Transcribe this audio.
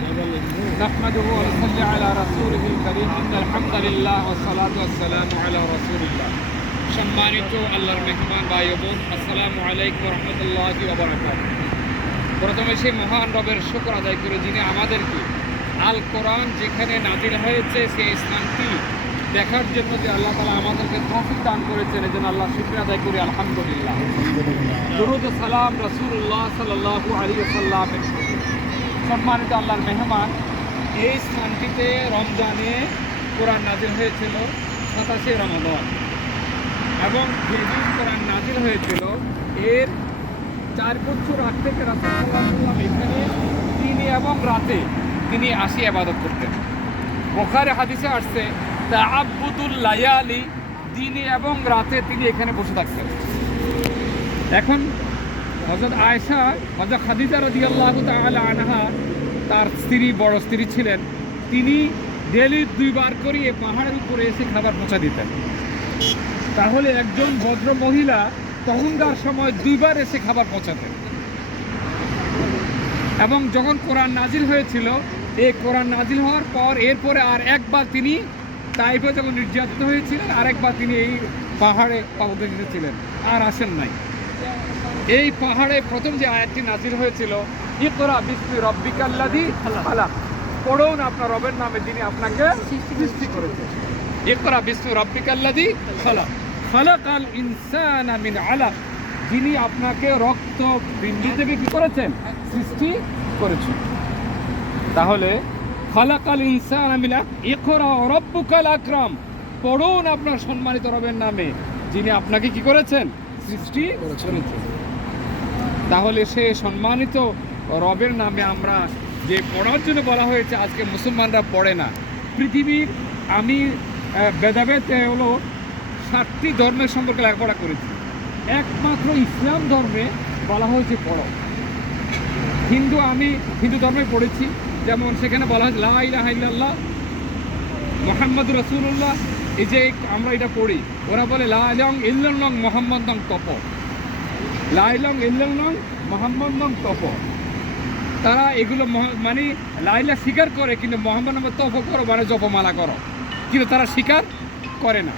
নাহমাদুহু ওয়া নুসাল্লি আলা রাসূলিহিল কারীম ইন্নাল হামদালিল্লাহ ওয়াস সালাতু ওয়াস সালামু আলা রাসূলিল্লাহ। সম্মানিত আল্লাহর মেহমান ভাই ও বোন, আসসালামু আলাইকুম ওয়া রাহমাতুল্লাহি ওয়া বারাকাতুহু। প্রথমে সেই মহান রবের শুকর আদায় করে যিনি আমাদেরকে আল কোরআন যেখানে নাজিল হয়েছে সেই স্থানটি দেখার জন্য যে আল্লাহ তাআলা আমাদেরকে তৌফিক দান করেছেন, এজন্য আল্লাহ শুকরিয়া আদায় করি আলহামদুলিল্লাহ। দরুদ ও সালাম রাসূলুল্লাহ সাল্লাল্লাহু আলাইহি ওয়াসাল্লামের প্রতি। সম্মানিত আল্লাহর মেহমান, এই স্থানটিতে রমজানে কোরআন নাজিল হয়েছিল 27শে রমাদান, এবং যেদিন কোরআন নাজিল হয়েছিল এর 4 বছর আগ থেকে রাসূল সাল্লাল্লাহু আলাইহি ওয়াসাল্লাম এখানে দিনে এবং রাতে তিনি আসি ইবাদত করতেন। বুখারী হাদিসে আসছে তাআব্বুদুল লায়ালি, দিনে এবং রাতে তিনি এখানে বসে থাকতেন। এখন হযরত আয়েশা, হযরত খাদিজা রাদিয়াল্লাহু তাআলা আনহা তার স্ত্রী, বড় স্ত্রী ছিলেন, তিনি ডেলি 2 বার করে এই পাহাড়ের উপরে এসে খাবার পৌঁছা দিতেন। তাহলে একজন ভদ্র মহিলা তখনকার সময় 2 বার এসে খাবার পৌঁছাতেন। এবং যখন কোরআন নাজিল হয়েছিল, এই কোরআন নাজিল হওয়ার পর এরপরে আর একবার তিনি তাইফে যখন নির্যাতিত হয়েছিলেন, আরেকবার তিনি এই পাহাড়ে পৌঁছে ছিলেন, আর আসেন নাই। এই পাহাড়ে প্রথম যে আয়াতটি নাজিল হয়েছিল, ইকরা বিসমি রাব্বিকাল্লাযী খালাক, পড়ুন আপনার রবের নামে যিনি আপনাকে সৃষ্টি করেছেন। ইকরা বিসমি রাব্বিকাল্লাযী খালাক, খালাকাল ইনসানা মিন আলাক, যিনি আপনাকে রক্ত বিন্দু থেকে কি করেছেন? সৃষ্টি করেছেন। তাহলে খালাকাল ইনসানা মিন আলাক, ইকরা রাব্বুকাল আকরাম, পড়ুন আপনার সম্মানিত রবের নামে যিনি আপনাকে কি করেছেন? সৃষ্টি করেছেন। তাহলে সে সম্মানিত রবের নামে আমরা যে পড়ার জন্য বলা হয়েছে, আজকে মুসলমানরা পড়ে না। পৃথিবীর আমি ভেদাভেদ হলো 7টি ধর্মের সম্পর্কে লেখাপড়া করেছি, একমাত্র ইসলাম ধর্মে বলা হয়েছে পড়ো। আমি হিন্দু ধর্মে পড়েছি, যেমন সেখানে বলা হয়েছে লা ইলাহা ইল্লাল্লাহ মুহাম্মাদুর রাসূলুল্লাহ। এই যে আমরা এটা পড়ি, ওরা বলে লা ইলাহা ইল্লাল্লাহ মুহাম্মাদুন তপ, লা ইলাহা ইল্লাল্লাহ মুহাম্মাদুন তপ। তারা এগুলো মানে লাইলা স্বীকার করে, কিন্তু মোহাম্মদ নামে তপ করো মানে জপমালা করো, কিন্তু তারা স্বীকার করে না।